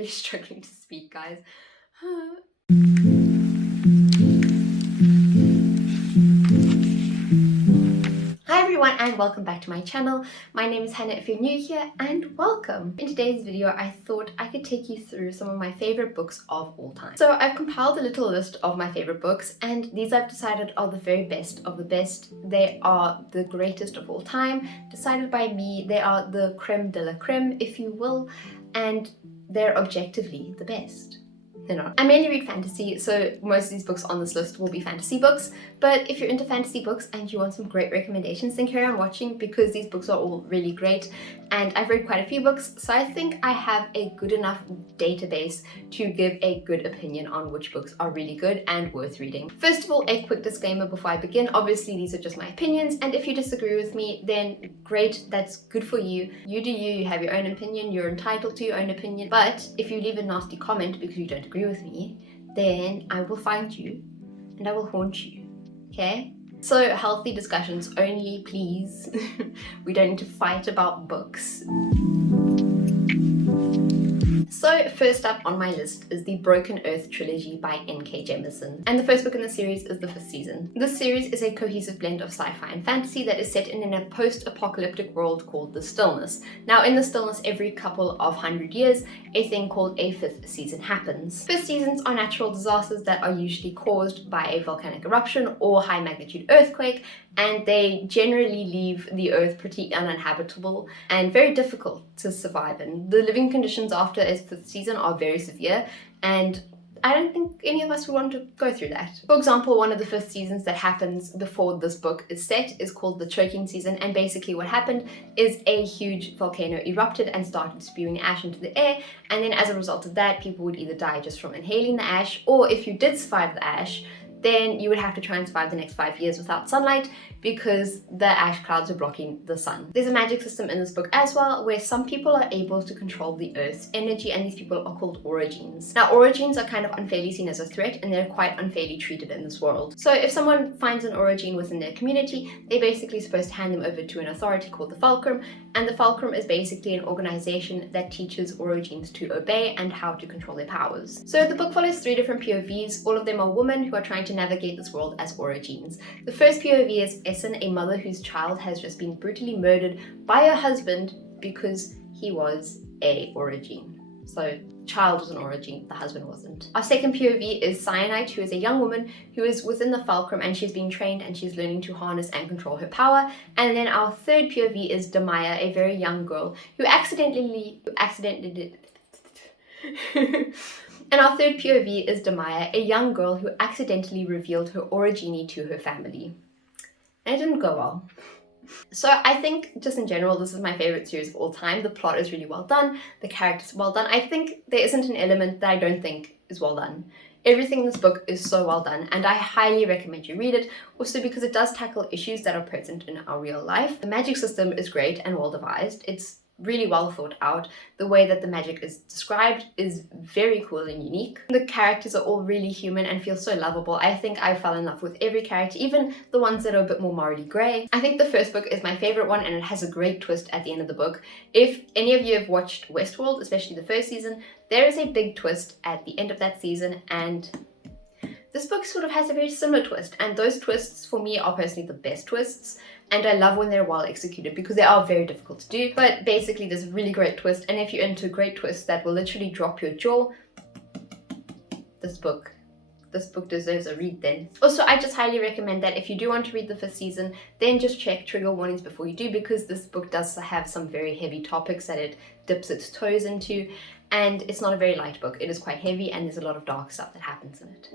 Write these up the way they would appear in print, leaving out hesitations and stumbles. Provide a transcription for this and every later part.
really struggling to speak, guys. Hi everyone and welcome back to my channel. My name is Hannah if you're new here, and welcome. In today's video I thought I could take you through some of my favorite books of all time. So I've compiled a little list of my favorite books, and these I've decided are the very best of the best. They are the greatest of all time, decided by me. They are the creme de la creme, if you will, and they're objectively the best. They're not. I mainly read fantasy, so most of these books on this list will be fantasy books, but if you're into fantasy books and you want some great recommendations, then carry on watching because these books are all really great, and I've read quite a few books, so I think I have a good enough database to give a good opinion on which books are really good and worth reading. First of all, a quick disclaimer before I begin. Obviously these are just my opinions, and if you disagree with me, then great, that's good for you. You do you have your own opinion, you're entitled to your own opinion, but if you leave a nasty comment because you don't agree with me, then I will find you and I will haunt you, okay? So healthy discussions only, please. We don't need to fight about books. So first up on my list is the Broken Earth Trilogy by N.K. Jemisin. And the first book in the series is the 5th season. This series is a cohesive blend of sci-fi and fantasy that is set in a post-apocalyptic world called the Stillness. Now in the Stillness, every couple of 100 years, a thing called a 5th season happens. 5th seasons are natural disasters that are usually caused by a volcanic eruption or high magnitude earthquake, and they generally leave the earth pretty uninhabitable and very difficult to survive in. The living conditions after a 5th season are very severe, and I don't think any of us would want to go through that. For example, one of the 5th seasons that happens before this book is set is called the Choking season, and basically what happened is a huge volcano erupted and started spewing ash into the air, and then as a result of that, people would either die just from inhaling the ash, or if you did survive the ash, then you would have to try and survive the next 5 years without sunlight because the ash clouds are blocking the sun. There's a magic system in this book as well, where some people are able to control the Earth's energy, and these people are called orogenes. Now, orogenes are kind of unfairly seen as a threat, and they're quite unfairly treated in this world. So if someone finds an orogene within their community, they're basically supposed to hand them over to an authority called the Fulcrum, and the Fulcrum is basically an organization that teaches orogenes to obey and how to control their powers. So the book follows 3 different POVs. All of them are women who are trying to navigate this world as orogenes. The first POV is Essen, a mother whose child has just been brutally murdered by her husband because he was a orogene. So child was an orogene, the husband wasn't. Our second POV is Cyanide, who is a young woman who is within the Fulcrum, and she's being trained and she's learning to harness and control her power. And then our third POV is Demaya, a very young girl who accidentally And our third POV is Demaya, a young girl who accidentally revealed her orogeny to her family. And it didn't go well. So I think, just in general, this is my favorite series of all time. The plot is really well done, the characters are well done. I think there isn't an element that I don't think is well done. Everything in this book is so well done, and I highly recommend you read it, also because it does tackle issues that are present in our real life. The magic system is great and well devised. It's really well thought out. The way that the magic is described is very cool and unique. The characters are all really human and feel so lovable. I think I fell in love with every character, even the ones that are a bit more morally grey. I think the first book is my favorite one, and it has a great twist at the end of the book. If any of you have watched Westworld, especially the first season, there is a big twist at the end of that season, and this book sort of has a very similar twist, and those twists for me are personally the best twists, and I love when they're well executed because they are very difficult to do. But basically there's a really great twist, and if you're into great twists that will literally drop your jaw, this book deserves a read then. Also, I just highly recommend that if you do want to read the 5th season, then just check trigger warnings before you do, because this book does have some very heavy topics that it dips its toes into, and it's not a very light book. It is quite heavy, and there's a lot of dark stuff that happens in it.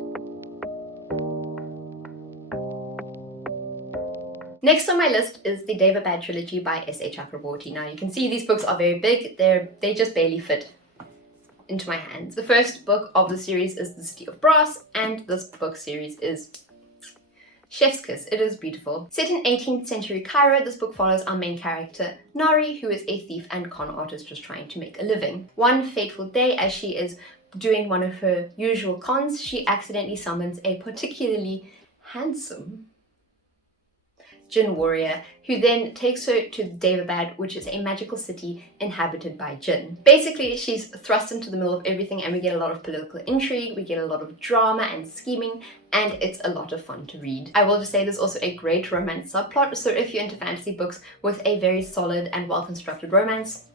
Next on my list is the Daevabad Trilogy by S.A. Chakraborty. Now you can see these books are very big, they just barely fit into my hands. The first book of the series is The City of Brass, and this book series is chef's kiss. It is beautiful. Set in 18th century Cairo, this book follows our main character, Nari, who is a thief and con artist just trying to make a living. One fateful day, as she is doing one of her usual cons, she accidentally summons a particularly handsome Jinn warrior, who then takes her to Daevabad, which is a magical city inhabited by Jinn. Basically, she's thrust into the middle of everything, and we get a lot of political intrigue, we get a lot of drama and scheming, and it's a lot of fun to read. I will just say there's also a great romance subplot, so if you're into fantasy books with a very solid and well-constructed romance,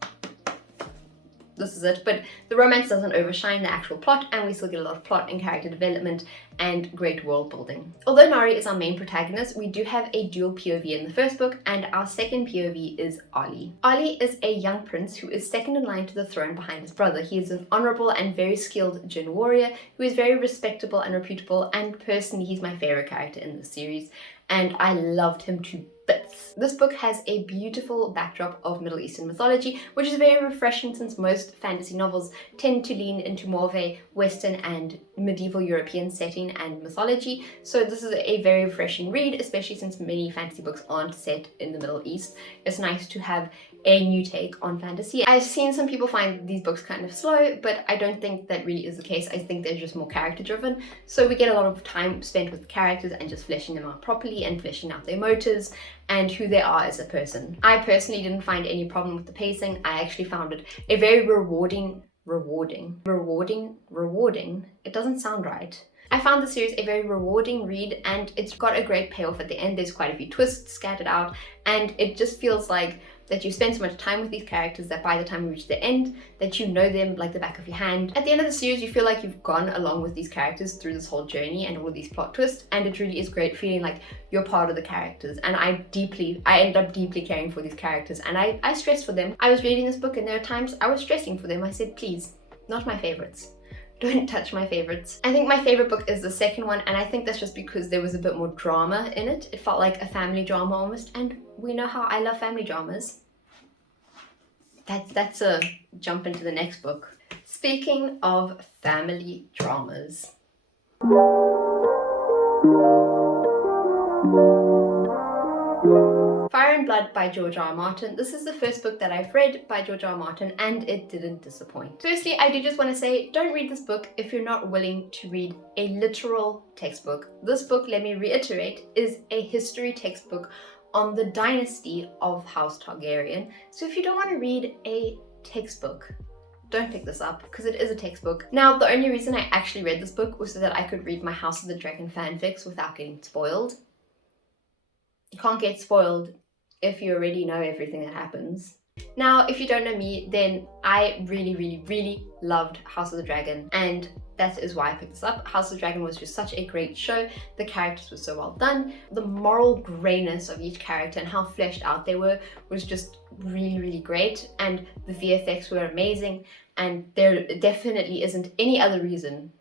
this is it. But the romance doesn't overshine the actual plot, and we still get a lot of plot and character development and great world building. Although Nari is our main protagonist, we do have a dual POV in the first book, and our second POV is Ali. Ali is a young prince who is second in line to the throne behind his brother. He is an honorable and very skilled Jinn warrior who is very respectable and reputable, and personally he's my favorite character in this series, and I loved him to bits. This book has a beautiful backdrop of Middle Eastern mythology, which is very refreshing since most fantasy novels tend to lean into more of a Western and medieval European setting and mythology. So this is a very refreshing read, especially since many fantasy books aren't set in the Middle East. It's nice to have a new take on fantasy. I've seen some people find these books kind of slow, but I don't think that really is the case. I think they're just more character driven. So we get a lot of time spent with characters and just fleshing them out properly and fleshing out their motives and who they are as a person. I personally didn't find any problem with the pacing. I actually found it a very rewarding. It doesn't sound right. I found the series a very rewarding read, and it's got a great payoff at the end. There's quite a few twists scattered out, and it just feels like that you spend so much time with these characters that by the time you reach the end, that you know them like the back of your hand. At the end of the series, you feel like you've gone along with these characters through this whole journey and all of these plot twists, and it really is great feeling like you're part of the characters. And I ended up deeply caring for these characters, and I stressed for them. I was reading this book and there are times I was stressing for them. I said, please, not my favorites. Don't touch my favorites. I think my favorite book is the second one, and I think that's just because there was a bit more drama in it. It felt like a family drama almost, and we know how I love family dramas. That's a jump into the next book. Speaking of family dramas. Fire and Blood by George R. R. Martin. This is the first book that I've read by George R. R. Martin, and it didn't disappoint. Firstly, I do just want to say, don't read this book if you're not willing to read a literal textbook. This book, let me reiterate, is a history textbook on the dynasty of House Targaryen. So if you don't want to read a textbook, don't pick this up, because it is a textbook. Now, the only reason I actually read this book was so that I could read my House of the Dragon fanfics without getting spoiled. You can't get spoiled if you already know everything that happens. Now, if you don't know me, then I really loved House of the Dragon, and that is why I picked this up. House of the Dragon was just such a great show. The characters were so well done. The moral grayness of each character and how fleshed out they were was just really great, and the VFX were amazing, and there definitely isn't any other reason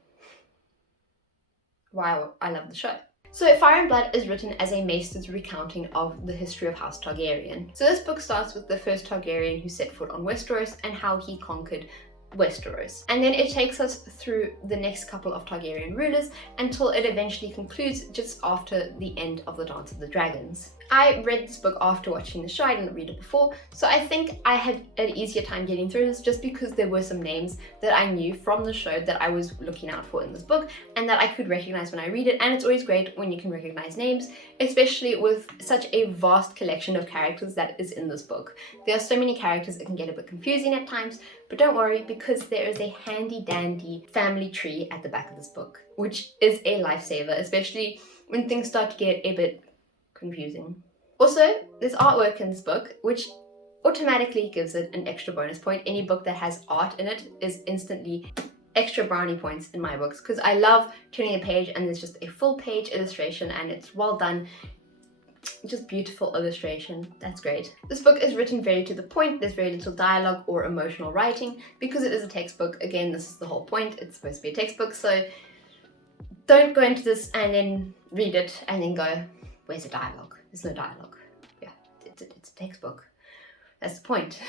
why I love the show. So Fire and Blood is written as a maester's recounting of the history of House Targaryen. So this book starts with the first Targaryen who set foot on Westeros and how he conquered Westeros. And then it takes us through the next couple of Targaryen rulers until it eventually concludes just after the end of the Dance of the Dragons. I read this book after watching the show. I didn't read it before, so I think I had an easier time getting through this just because there were some names that I knew from the show that I was looking out for in this book and that I could recognize when I read it. And it's always great when you can recognize names, especially with such a vast collection of characters that is in this book. There are so many characters it can get a bit confusing at times, but don't worry, because there is a handy dandy family tree at the back of this book, which is a lifesaver, especially when things start to get a bit confusing. Also, there's artwork in this book, which automatically gives it an extra bonus point. Any book that has art in it is instantly extra brownie points in my books, because I love turning a page and there's just a full page illustration and it's well done. Just beautiful illustration. That's great. This book is written very to the point. There's very little dialogue or emotional writing because it is a textbook. Again, this is the whole point. It's supposed to be a textbook, so don't go into this and then read it and then go, where's the dialogue? There's no dialogue. Yeah, it's a textbook. That's the point.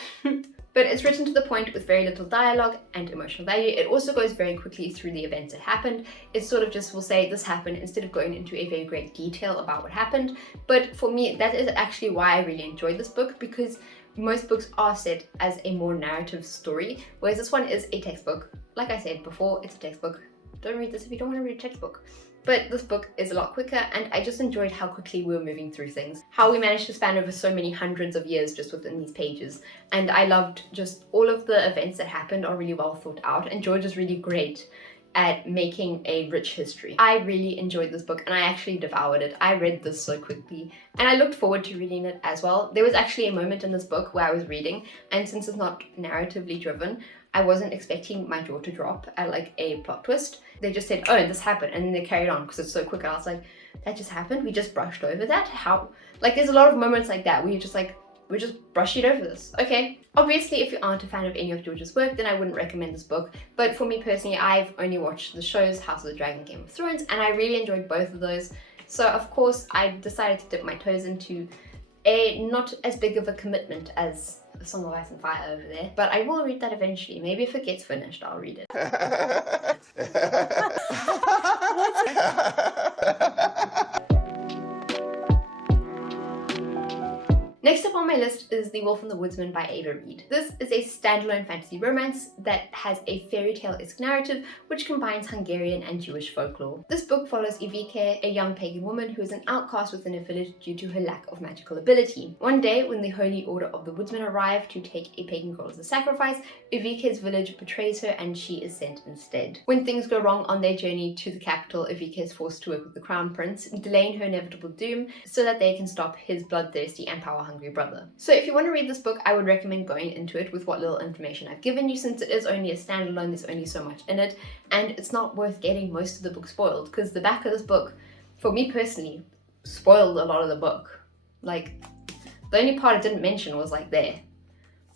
But it's written to the point with very little dialogue and emotional value. It also goes very quickly through the events that happened. It sort of just will say this happened instead of going into a very great detail about what happened. But for me, that is actually why I really enjoyed this book, because most books are set as a more narrative story, whereas this one is a textbook. Like I said before, it's a textbook. Don't read this if you don't want to read a textbook. But this book is a lot quicker, and I just enjoyed how quickly we were moving through things. How we managed to span over so many hundreds of years just within these pages. And I loved just all of the events that happened are really well thought out, and George is really great at making a rich history. I really enjoyed this book and I actually devoured it. I read this so quickly and I looked forward to reading it as well. There was actually a moment in this book where I was reading, and since it's not narratively driven, I wasn't expecting my jaw to drop at like a plot twist. They just said, oh, this happened, and then they carried on because it's so quick, and I was like, that just happened? We just brushed over that? How? Like, there's a lot of moments like that where you're just like, we're just brushing over this. Okay. Obviously, if you aren't a fan of any of George's work, then I wouldn't recommend this book. But for me personally, I've only watched the shows House of the Dragon, Game of Thrones, and I really enjoyed both of those. So of course, I decided to dip my toes into a not as big of a commitment as A Song of Ice and Fire over there. But I will read that eventually. Maybe if it gets finished, I'll read it. Next up on my list is The Wolf and the Woodsman by Ava Reid. This is a standalone fantasy romance that has a fairy tale-esque narrative which combines Hungarian and Jewish folklore. This book follows Evike, a young pagan woman who is an outcast within her village due to her lack of magical ability. One day, when the Holy Order of the Woodsman arrive to take a pagan girl as a sacrifice, Evike's village betrays her and she is sent instead. When things go wrong on their journey to the capital, Evike is forced to work with the crown prince, delaying her inevitable doom so that they can stop his bloodthirsty and power-hungry brother. So if you want to read this book, I would recommend going into it with what little information I've given you, since it is only a standalone, there's only so much in it, and it's not worth getting most of the book spoiled, because the back of this book, for me personally, spoiled a lot of the book. Like, the only part it didn't mention was like there.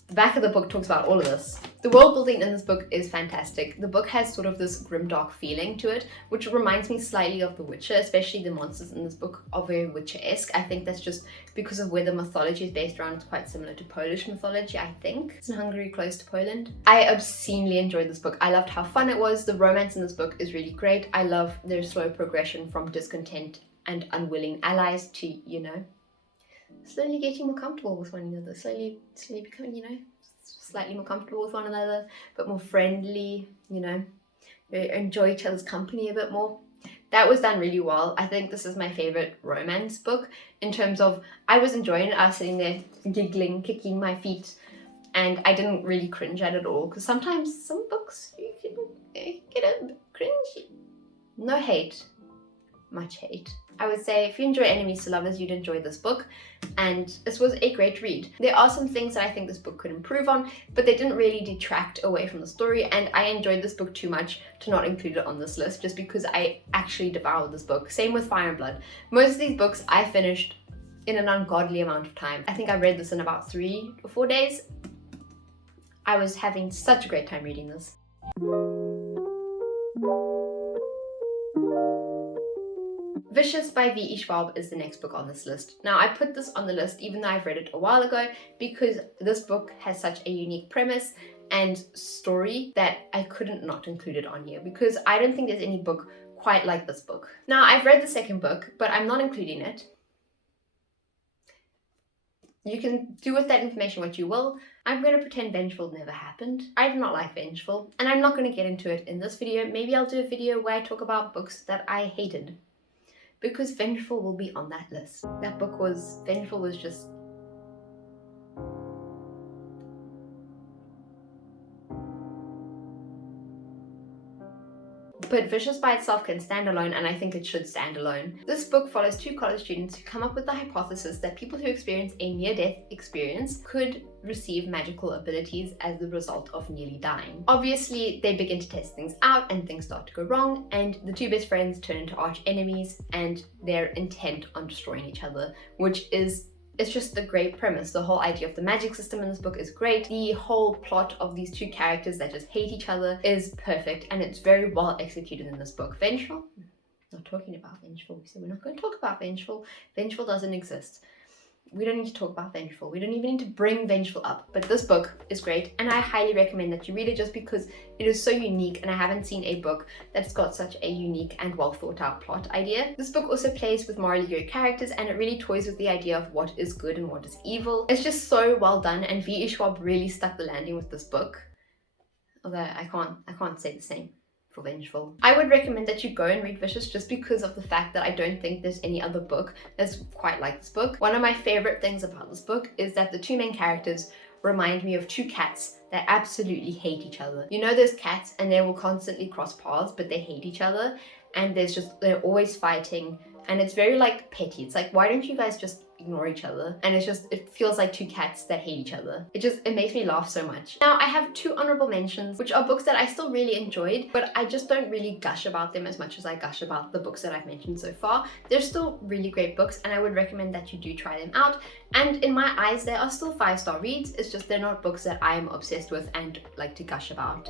The back of the book talks about all of this. The world building in this book is fantastic. The book has sort of this grimdark feeling to it, which reminds me slightly of The Witcher, especially the monsters in this book are very Witcher-esque. I think that's just because of where the mythology is based around. It's quite similar to Polish mythology, I think. It's in Hungary, close to Poland. I obscenely enjoyed this book. I loved how fun it was. The romance in this book is really great. I love their slow progression from discontent and unwilling allies to, you know, slowly getting more comfortable with one another, slowly becoming, you know, slightly more comfortable with one another, but more friendly, you know, enjoy each other's company a bit more. That was done really well. I think this is my favorite romance book in terms of, I was enjoying it. I was sitting there giggling, kicking my feet, and I didn't really cringe at it all, because sometimes some books you can get a bit cringy. No hate, much hate. I would say if you enjoy enemies to lovers, you'd enjoy this book, and this was a great read. There are some things that I think this book could improve on, but they didn't really detract away from the story, and I enjoyed this book too much to not include it on this list, just because I actually devoured this book. Same with Fire and Blood. Most of these books I finished in an ungodly amount of time. I think I read this in about 3 or 4 days. I was having such a great time reading this. Vicious by V.E. Schwab is the next book on this list. Now, I put this on the list even though I've read it a while ago, because this book has such a unique premise and story that I couldn't not include it on here, because I don't think there's any book quite like this book. Now, I've read the second book, but I'm not including it. You can do with that information what you will. I'm going to pretend Vengeful never happened. I do not like Vengeful, and I'm not going to get into it in this video. Maybe I'll do a video where I talk about books that I hated, because Vengeful will be on that list. That book was, Vengeful was just... But Vicious by itself can stand alone, and I think it should stand alone. This book follows 2 college students who come up with the hypothesis that people who experience a near-death experience could receive magical abilities as the result of nearly dying. Obviously, they begin to test things out and things start to go wrong, and the 2 best friends turn into arch enemies and they're intent on destroying each other, which is, it's just the great premise. The whole idea of the magic system in this book is great. The whole plot of these 2 characters that just hate each other is perfect, and it's very well executed in this book. Vengeful? Not talking about Vengeful. We said we're not going to talk about Vengeful. Vengeful doesn't exist. We don't need to talk about Vengeful. We don't even need to bring Vengeful up. But this book is great, and I highly recommend that you read it, just because it is so unique, and I haven't seen a book that's got such a unique and well thought out plot idea. This book also plays with morally good characters, and it really toys with the idea of what is good and what is evil. It's just so well done, and V.E. Schwab really stuck the landing with this book. Although I can't say the same for vengeful. I would recommend that you go and read Vicious just because of the fact that I don't think there's any other book that's quite like this book. One of my favorite things about this book is that the two main characters remind me of two cats that absolutely hate each other. You know those cats and they will constantly cross paths but they hate each other, and they're always fighting, and it's very like petty. It's like, why don't you guys just ignore each other? And it feels like two cats that hate each other. It makes me laugh so much. Now I have two honorable mentions, which are books that I still really enjoyed, but I just don't really gush about them as much as I gush about the books that I've mentioned so far. They're still really great books and I would recommend that you do try them out. And in my eyes, they are still 5-star reads. It's just they're not books that I am obsessed with and like to gush about.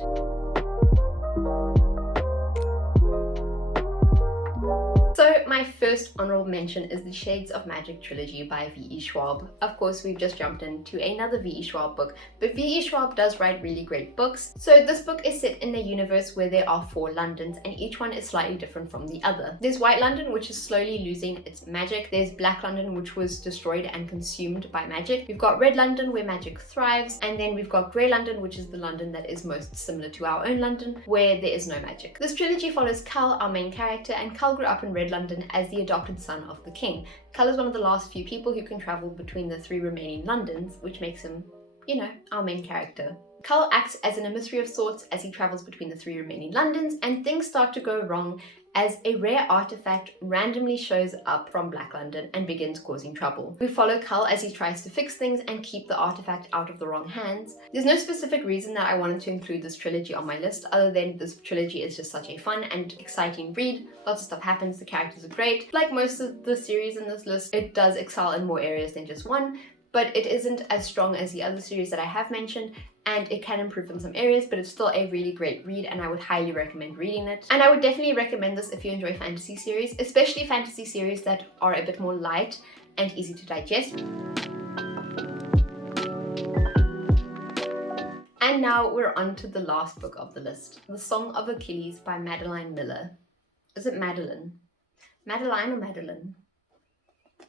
So my first honorable mention is the Shades of Magic trilogy by V.E. Schwab. Of course, we've just jumped into another V.E. Schwab book, but V.E. Schwab does write really great books. So this book is set in a universe where there are 4 Londons and each one is slightly different from the other. There's White London, which is slowly losing its magic. There's Black London, which was destroyed and consumed by magic. We've got Red London, where magic thrives, and then we've got Grey London, which is the London that is most similar to our own London, where there is no magic. This trilogy follows Cal, our main character, and Cal grew up in Red London as the adopted son of the king. Cal is one of the last few people who can travel between the 3 remaining Londons, which makes him, you know, our main character. Cal acts as an emissary of sorts as he travels between the 3 remaining Londons, and things start to go wrong as a rare artifact randomly shows up from Black London and begins causing trouble. We follow Cal as he tries to fix things and keep the artifact out of the wrong hands. There's no specific reason that I wanted to include this trilogy on my list other than this trilogy is just such a fun and exciting read. Lots of stuff happens, the characters are great. Like most of the series in this list, it does excel in more areas than just one, but it isn't as strong as the other series that I have mentioned, and it can improve in some areas, but it's still a really great read and I would highly recommend reading it. And I would definitely recommend this if you enjoy fantasy series, especially fantasy series that are a bit more light and easy to digest. And now we're on to the last book of the list, The Song of Achilles by Madeline Miller. Is it Madeline? Madeline or Madeline?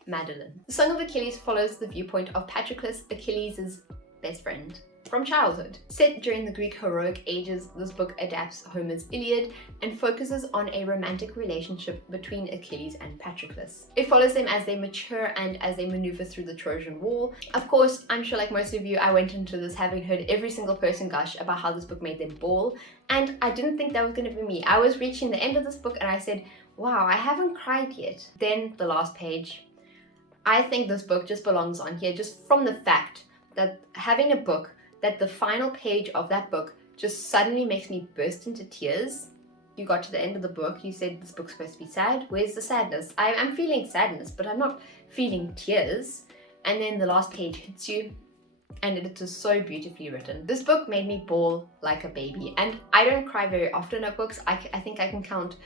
Madeline. The Song of Achilles follows the viewpoint of Patroclus, Achilles' best friend from childhood. Set during the Greek heroic ages, this book adapts Homer's Iliad and focuses on a romantic relationship between Achilles and Patroclus. It follows them as they mature and as they maneuver through the Trojan War. Of course, I'm sure like most of you, I went into this having heard every single person gush about how this book made them bawl, and I didn't think that was going to be me. I was reaching the end of this book and I said, wow, I haven't cried yet. Then the last page. I think this book just belongs on here just from the fact that having a book that the final page of that book just suddenly makes me burst into tears. You got to the end of the book, you said this book's supposed to be sad. Where's the sadness? I'm feeling sadness, but I'm not feeling tears. And then the last page hits you, and it is so beautifully written. This book made me bawl like a baby, and I don't cry very often at books. I think I can count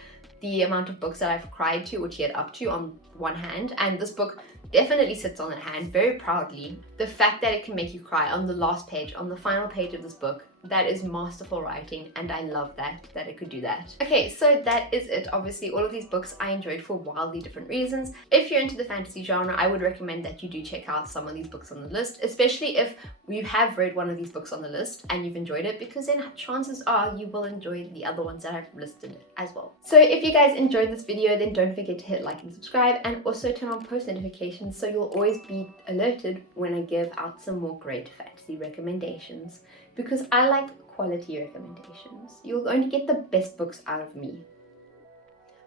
the amount of books that I've cried to or teared up to on one hand, and this book definitely sits on that hand very proudly. The fact that it can make you cry on the last page, on the final page of this book, that is masterful writing, and I love that it could do that. Okay, so that is it. Obviously, all of these books I enjoyed for wildly different reasons. If you're into the fantasy genre, I would recommend that you do check out some of these books on the list, especially if you have read one of these books on the list and you've enjoyed it, because then chances are you will enjoy the other ones that I've listed as well. So if you guys enjoyed this video, then don't forget to hit like and subscribe, and also turn on post notifications so you'll always be alerted when I give out some more great fantasy recommendations, because I like quality recommendations. You'll only get the best books out of me.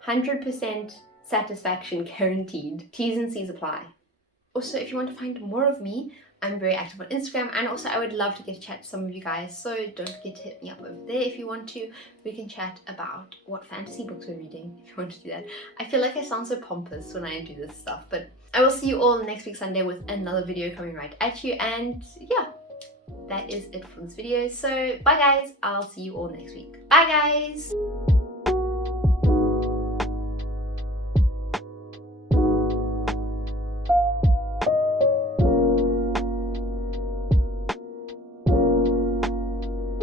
100% satisfaction guaranteed. T's and C's apply. Also, if you want to find more of me, I'm very active on Instagram, and also I would love to get to chat to some of you guys, so don't forget to hit me up over there if you want to. We can chat about what fantasy books we're reading if you want to do that. I feel like I sound so pompous when I do this stuff, but I will see you all next week Sunday with another video coming right at you, and yeah, that is it for this video. So bye guys, I'll see you all next week. Bye guys!